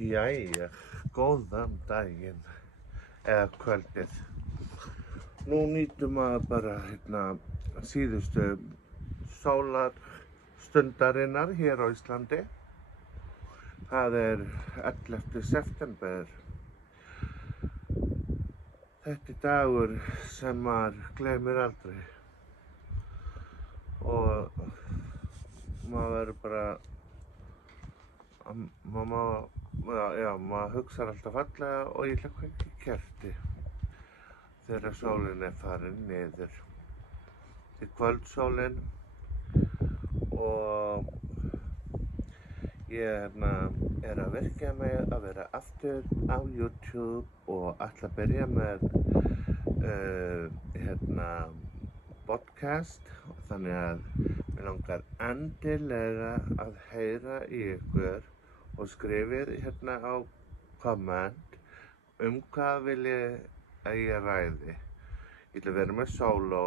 Jæja, góðan daginn eða kvöldið. Nú nýtum maður bara síðustu sólarstundarinnar hér á Íslandi. Það er 11. september. Þetta er dagur sem maður gleymir aldrei. Og maður verður bara, maður hugsar alltaf fallega og ég ætla ekki kerti þegar sólin er farin niður. Þetta er kvöldsólin og ég er að virkja mig að vera aftur á YouTube og ætla að byrja með podcast, þannig að mig langar endilega að heyra í ykkur og skrifið á komment hvað viljið að ég ræði. Ég ætla að vera með solo,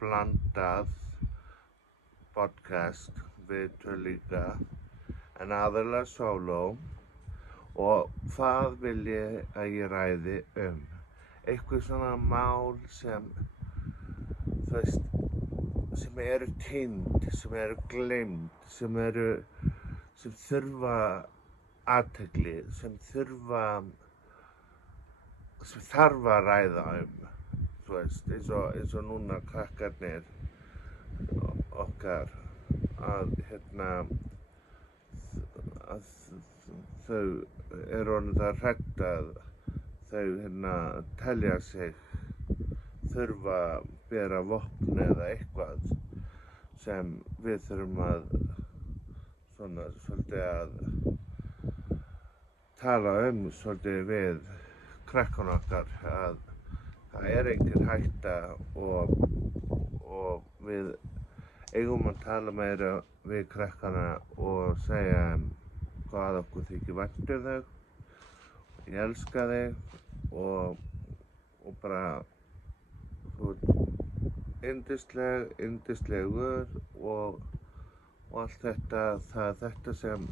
blandað podcast við líka, en aðalega solo. Og hvað viljið að ég ræði eitthvað svona mál sem sem eru týnd, sem eru gleymd, sem þurfa athygli, sem þarf að ræða eins og núna krakkarnir okkar að þau eru orðin það hrædd að þau telja sig þurfa að bera vopn eða eitthvað sem við þurfum að svolítið að tala svolítið við krakkana okkar, að það er engin hætta og við eigum að tala meira við krakkana og segja hvað okkur þykir vænt þau. Ég elska þig og bara þú ert yndislegur og allt þetta, það er þetta sem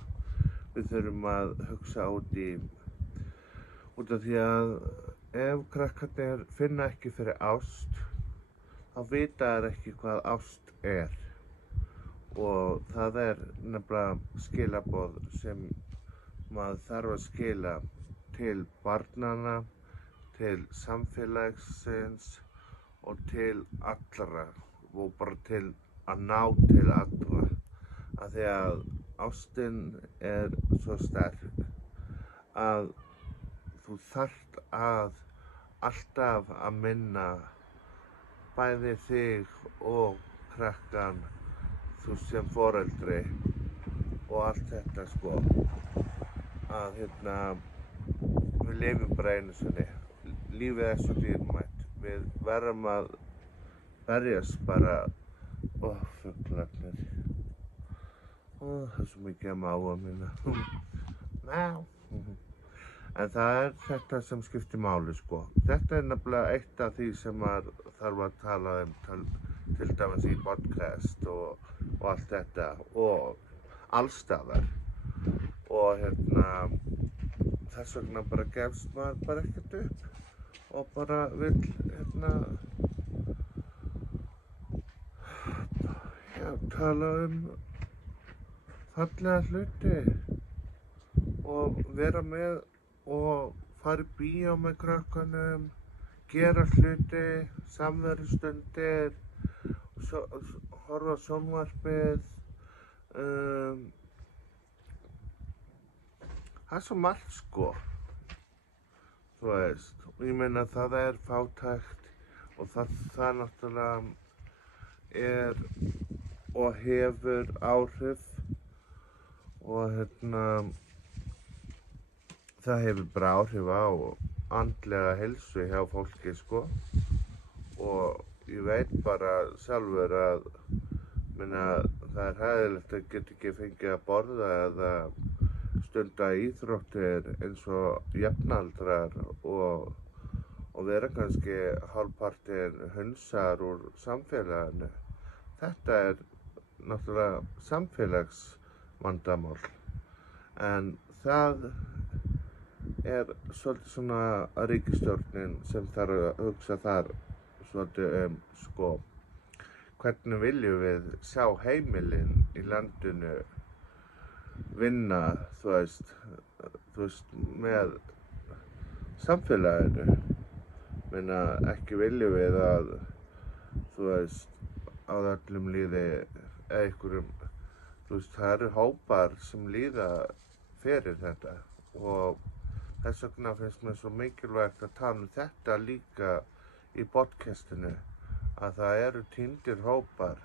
við þurfum að hugsa út af því að ef krakkarnir finna ekki fyrir ást, þá vita þær ekki hvað ást er. Og það er nefnilega skilaboð sem maður þarf að skila til barnanna, til samfélagsins og til allra og bara til að ná til allra. Af því að ástin er svo sterk að þú þarft alltaf að minna bæði þig og krakkan, þú sem foreldri og allt þetta að við lifum bara einu sinni. Lífið er svo dýrmætt. Við verðum að berjast bara. Fuglarnir. Það er svo mikið að máa mína. En það er þetta sem skiptir máli Þetta er nefnilega eitt af því sem maður þarf að tala til dæmis í podcast og allt þetta og allstaðar. Og þess vegna bara gefst maður bara ekkert upp og bara vill tala fallega hluti og vera með og fara í bíó með krakkanum, gera hluti, samverustundir, horfa á sjónvarpið. Það er svo margt þú veist, og ég meina það er fátækt og það náttúrulega er og hefur áhrif og það hefur bara áhrif á andlega heilsu hjá fólki og ég veit bara sjálfur að það er hræðilegt að geta ekki fengið að borða eða stunda íþróttir eins og jafnaldrar og vera kannski hálfpartinn hunsar úr samfélaginu. Þetta er náttúrulega samfélagsvandamál en það svolítið svona ríkisstjórnin sem þarf að hugsa þar svolítið sko, hvernig viljum við sjá heimilin í landinu vinna, þú veist, með samfélaginu. Minna, ekki viljum við að, þú veist, að öllum líði eða einhverjum, þú veist, það eru hópar sem líða fyrir þetta og þess vegna finnst mér svo mikilvægt að tala um þetta líka í podcastinu, að það eru týndir hópar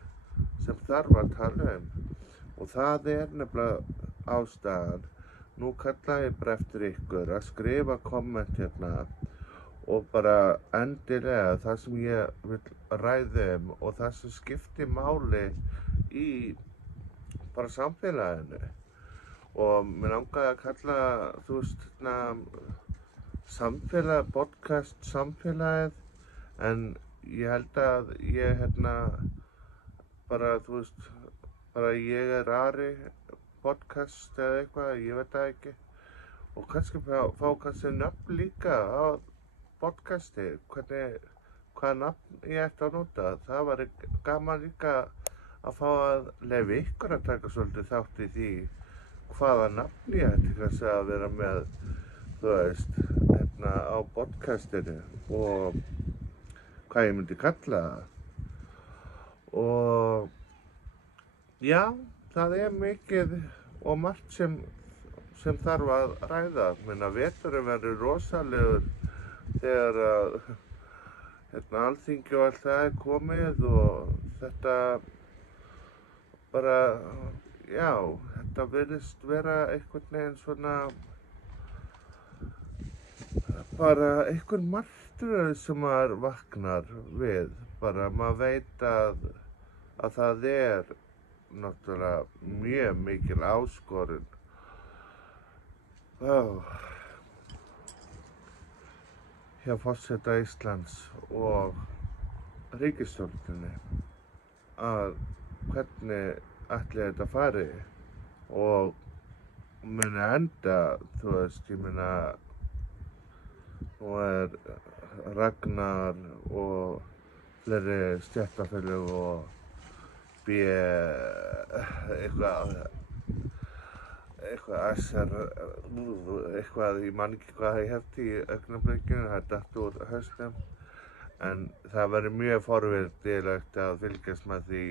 sem þarf að tala og það nefnilega ástæðan. Nú kalla ég bara eftir ykkur að skrifa komment hérna og bara endilega það sem ég vil ræða og það sem skiptir máli í bara samfélaginu. Og mér langaði að kalla, þú veist, podcast samfélagið, en ég held að ég bara, þú veist, bara ég Ari podcast eða eitthvað, ég veit það ekki. Og kannski fá kannski nöfn líka á podcasti, hvaða nafn ég ætti að nota. Það var gaman líka að fá að leyfa ykkur að taka svolítið þátt í því hvaða nafn ég ætti kannski að vera með, þú veist, á podcastinu og hvað ég myndi kalla það. Og já, það mikið og margt sem þarf að ræða. Minna, veturinn verður rosalegur þegar að Alþingi og allt það komið og þetta bara, já, þetta virðist vera einhvern veginn svona bara einhver martröð sem maður vaknar við. Bara maður veit að það náttúrulega mjög mikil áskorun. Hjá forseta Íslands og ríkisstjórninni að hvernig ætli þetta fari og muni enda, þú veist, ég meina, nú Ragnar og fleiri stéttarfélög og eitthvað SR, eitthvað, ég man ekki hvað ég hefði í augnablikinu, það datt úr hausnum, en það verður mjög forvitnilegt að fylgjast með því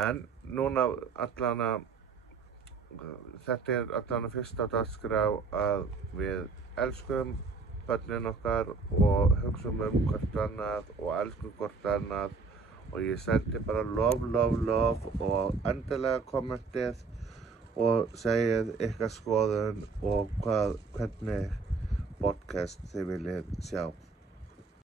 en núna þetta allan fyrst á dagskrá að við elskum börnin okkar og hugsum hvort annað og elskum hvort annað og ég sendi bara love og endilega kommentið og segið ykkar skoðun og hvernig podcast þið viljið sjá.